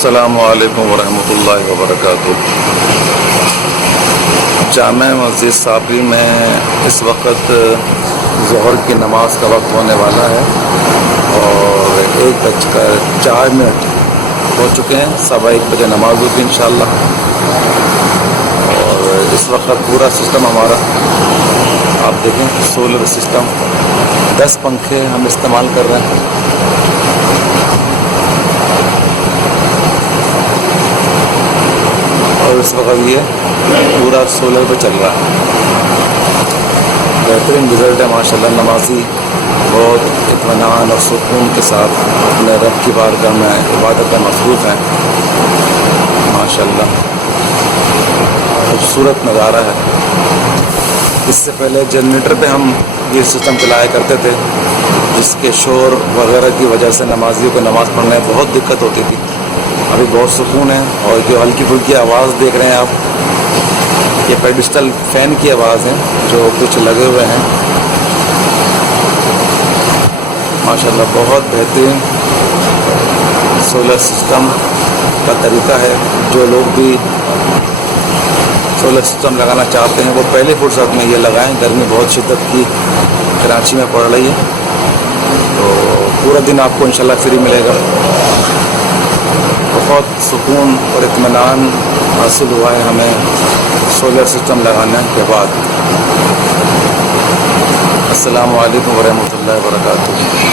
السلام علیکم ورحمۃ اللہ وبرکاتہ۔ جامع مسجد صابری میں اس وقت ظہر کی نماز کا وقت ہونے والا ہے اور 1:04 ہو چکے ہیں۔ 1:15 بجے نماز ہوگی انشاءاللہ۔ اور اس وقت پورا سسٹم ہمارا آپ دیکھیں، سولر سسٹم، 10 پنکھے ہم استعمال کر رہے ہیں۔ اور اس وقت یہ پورا سولر پہ چل رہا ہے۔ بہترین رزلٹ ہے ماشاءاللہ۔ نمازی بہت اطمینان اور سکون کے ساتھ اپنے رب کی بارگاہ میں عبادت میں مصروف ہیں ماشاءاللہ۔ خوبصورت نظارہ ہے۔ اس سے پہلے جنریٹر پہ ہم یہ سسٹم چلایا کرتے تھے، جس کے شور وغیرہ کی وجہ سے نمازیوں کو نماز پڑھنے میں بہت دقت ہوتی تھی۔ ابھی بہت سکون ہے۔ اور جو ہلکی پھلکی آواز دیکھ رہے ہیں آپ، یہ پیڈسٹل فین کی آواز ہے جو کچھ لگے ہوئے ہیں ماشاءاللہ۔ بہت بہترین سولر سسٹم کا طریقہ ہے۔ جو لوگ بھی سولر سسٹم لگانا چاہتے ہیں وہ پہلے فرصت میں یہ لگائیں۔ گرمی بہت شدت کی کراچی میں پڑ رہی ہے، تو پورا دن آپ کو انشاءاللہ فری ملے گا۔ بہت سکون اور اطمینان حاصل ہوا ہے ہمیں سولر سسٹم لگانے کے بعد۔ السلام علیکم ورحمۃ اللہ وبرکاتہ۔